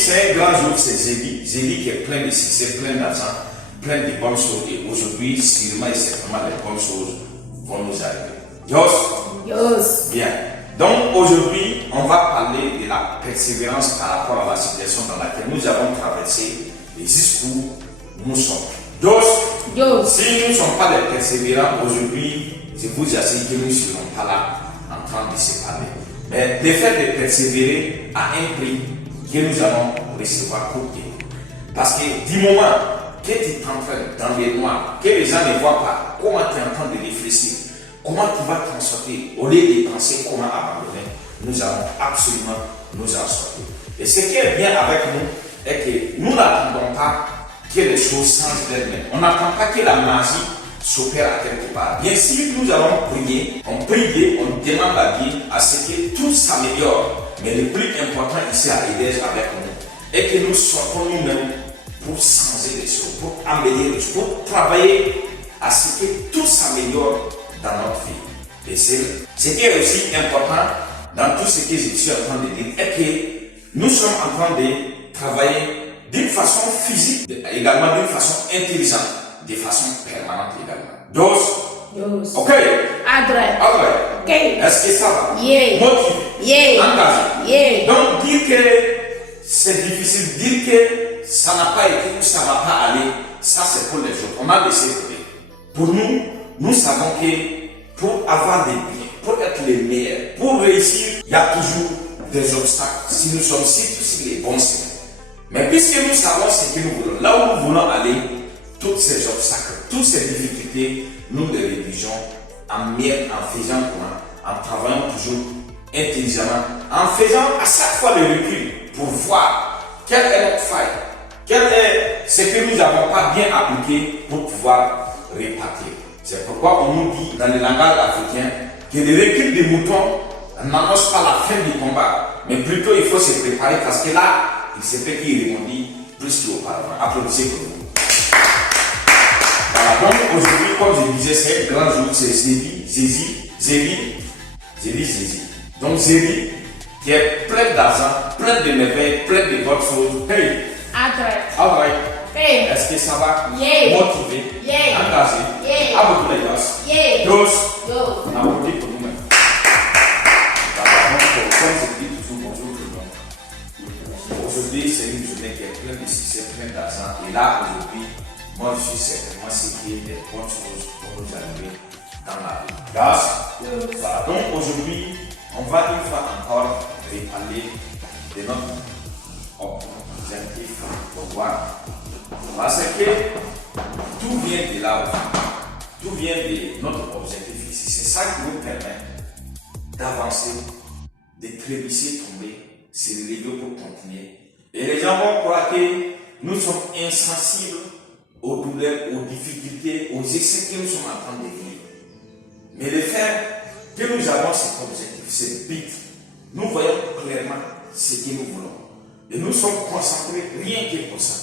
c'est un grand jour, c'est Zélie. Zélie qui est plein de succès, plein d'argent, plein de bonnes choses. Et aujourd'hui, sûrement et certainement, les bonnes choses vont nous arriver. Yos. Bien. Donc aujourd'hui, on va parler de la persévérance par rapport à la situation dans laquelle nous avons traversé et jusqu'où nous sommes. Si nous ne sommes pas les persévérants aujourd'hui, je vous assure que nous ne serons pas là en train de se parler. Mais le fait de persévérer a un prix que nous allons recevoir pour eux. Parce que du moment que tu t'entraînes dans les noirs, que les gens ne voient pas comment tu es en train de réfléchir, comment tu vas t'en sortir, au lieu de penser comment abandonner, nous allons absolument nous en sortir. Et ce qui est bien avec nous est que nous n'attendons pas que les choses changent d'elles-mêmes. On n'attend pas que la magie s'opère à quelque part. Bien sûr, nous allons prier, on prie, on demande à Dieu à ce que tout s'améliore. Mais le plus important ici à Edège avec nous est que nous sortons nous-mêmes pour changer les choses, pour améliorer les choses, pour travailler à ce que tout s'améliore dans notre vie. Et ce qui est aussi important dans tout ce que je suis en train de dire est que nous sommes en train de travailler d'une façon physique, également d'une façon intelligente, de façon permanente également. Ok. Ok. Est-ce que ça va? Motivé. Engagé. Donc dire que c'est difficile, dire que ça n'a pas été ou ça ne va pas aller, ça c'est pour les autres. On a laissé tomber. Pour nous, nous savons que pour avoir des biens, pour être les meilleurs, pour réussir, il y a toujours des obstacles. Si nous sommes sur les bons chemins. Mais puisque nous savons ce que nous voulons, là où nous voulons aller, tous ces obstacles, toutes ces difficultés, nous les rédigeons en faisant comment? En travaillant toujours intelligemment, en faisant à chaque fois le recul pour voir quelle est notre faille, quel est ce que nous n'avons pas bien appliqué pour pouvoir répartir. C'est pourquoi on nous dit dans le langage africain que le recul des moutons n'annonce pas la fin du combat, mais plutôt il faut se préparer parce que là, il se fait qu'il rebondit plus qu'auparavant. Applaudissez pour nous. Voilà, donc aujourd'hui, comme je disais, c'est un grand jour, c'est Zélie. Donc Zélie, qui est plein d'argent, plein de merveilles, plein de bonnes choses. Hey! Alright. Hey! Est-ce que ça va? Motivé? Engagé? Abonnez les gars. On applaudit pour nous-mêmes. Comme je dis toujours, bonjour tout le monde. Aujourd'hui, c'est une journée qui est pleine de succès, pleine d'argent. Et là, aujourd'hui, moi, je suis certainement ce qui est des bonnes choses pour nous arriver dans la vie. Voilà. Donc, aujourd'hui, on va une fois encore parler de notre objectif pour voir. Parce que tout vient de là où tout vient de notre objectif ici. C'est ça qui nous permet d'avancer, de trébucher, tomber, se relever pour continuer. Et les gens vont croire que nous sommes insensibles aux douleurs, aux difficultés, aux essais que nous sommes en train de vivre. Mais le fait que nous avons cet objectif, ce but, nous voyons clairement ce que nous voulons. Et nous sommes concentrés rien que pour ça.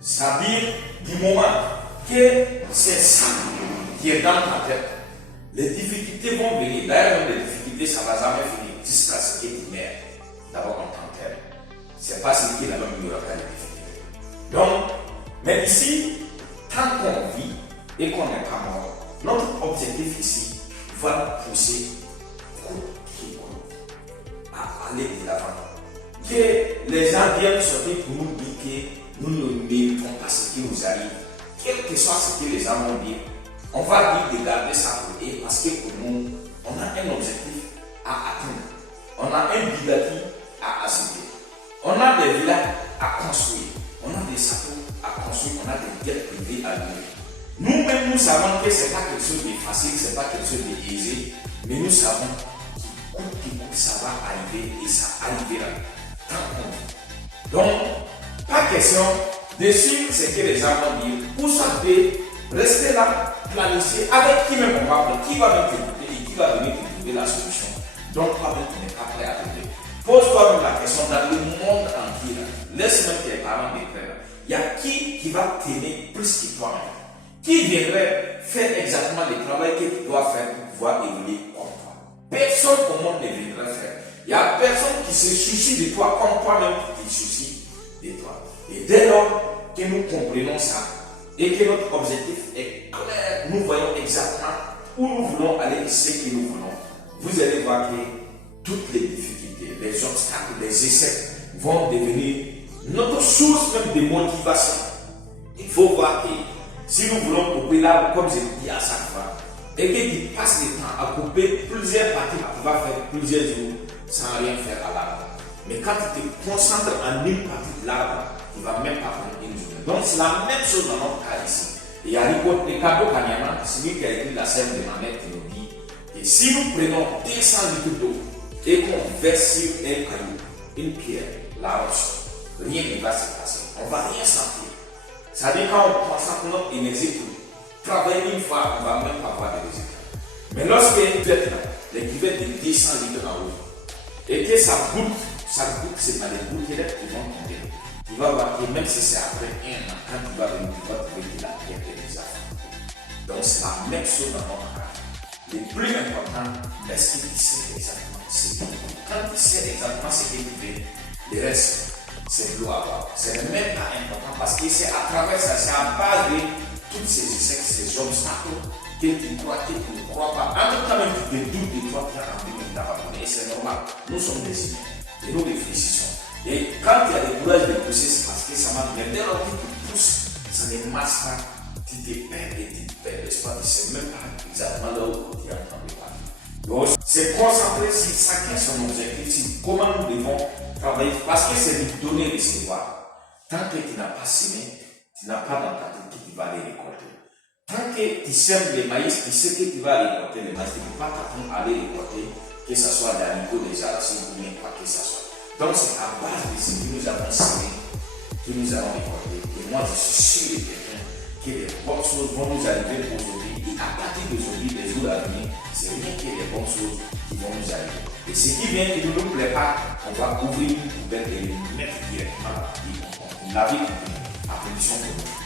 C'est-à-dire, du moment que c'est ça qui est dans ta tête, les difficultés vont venir. D'ailleurs, les difficultés, ça ne va jamais finir jusqu'à ce que tu meurs. D'abord, on t'enterre. Ce n'est pas ce qui est là-bas, il n'y aura pas de difficultés. Donc, mais ici, tant qu'on vit et qu'on n'est pas mort, notre objectif ici va nous pousser à aller de l'avant. Que les gens viennent sortir pour nous dire que nous ne méritons pas ce qui nous arrive. Quel que soit ce que les gens vont dire, on va dire de garder ça pour eux parce que pour nous, on a un objectif à atteindre. On a un bugatti à acheter. On a des villas à construire. On a des châteaux à construire. On a des guettes privées à louer. Nous-mêmes, nous savons que ce n'est pas quelque chose de facile, ce n'est pas quelque chose d'aisé, mais nous savons que ça va arriver et ça arrivera. Donc, pas question de suivre ce que les gens vont dire. Pour ça, rester là, planifier avec qui même on va parler, qui va même t'écouter et qui va venir te trouver la solution. Donc, toi-même, tu n'es pas prêt à t'aider. Pose-toi même la question dans le monde entier. Laisse même tes parents décrire. Il y a qui va t'aimer plus que toi-même? Qui viendrait faire exactement le travail que tu dois faire pour pouvoir évoluer comme toi? Personne au monde ne viendrait faire. Il n'y a personne qui se soucie de toi comme toi-même qui te soucie comprenons ça et que notre objectif est clair, nous voyons exactement où nous voulons aller et ce que nous voulons, vous allez voir que toutes les difficultés, les obstacles, les essais vont devenir notre source même de motivation. Il faut voir que si nous voulons couper l'arbre, comme je le dis à chaque fois, et qu'il passe le temps à couper plusieurs parties, tu vas faire plusieurs jours sans rien faire à l'arbre. Mais quand tu te concentres en une partie de l'arbre, tu ne vas même pas prendre une journée. Donc c'est la même chose dans notre cas ici. Et à Ricardo Kanyama, celui qui a écrit la scène de ma mère qui nous dit que si nous prenons 200 litres d'eau et qu'on verse sur un caillou, une pierre, la roche, rien ne va se passer. On ne va rien sentir. C'est-à-dire quand on concentre notre énergie pour travailler une fois, on ne va même pas voir de résultats. Mais lorsque vous êtes là, les cuvettes de 200 litres en eau, et que ça goûte, c'est pas les gouttelettes qui vont tomber. Tu vas voir que même si c'est après un an, quand tu vas venir, tu vas trouver que la pierre est déjà faite. Donc c'est la même chose dans notre cas. Le plus important, est-ce que tu sais exactement ce que tu veux. Quand tu sais exactement ce que tu veux, le reste, c'est de l'eau à boire. C'est même pas important parce que c'est à travers ça, c'est à base de tous ces essais, ces obstacles que tu crois, que tu ne crois pas. En tout cas, même tu te doutes de toi qui as envie de t'abandonner. Et c'est normal. Nous sommes des humains et nous réfléchissons. Et quand il y a des courage de pousser, c'est parce que ça marche. Mais dès lors que tu pousses, ça ne marche pas. Tu te perds et tu te perds l'espoir. Tu ne sais même pas exactement là où tu es en train de parler. Donc, c'est concentrer sur chacun son objectif, sur comment nous devons travailler. Parce que c'est de donner et recevoir. Tant que tu n'as pas semé, tu n'as pas dans ta tête que tu vas les récolter. Tant que tu sèmes les maïs, tu sais que tu vas récolter les maïs. Tu ne peux pas t'attendre à les récolter, que ce soit des haricots, des arachides ou bien quoi que ce soit. Donc c'est à base de ce que nous avons semé que nous allons récolter. Et moi je suis sûr et certain que les bonnes choses vont nous arriver aujourd'hui. Et à partir d'aujourd'hui, les jours à venir, c'est rien que les bonnes choses qui vont nous arriver. Et ce qui vient qui ne nous plaît pas, on va ouvrir une poubelle et le mettre directement dans la vie. La vie, à condition que nous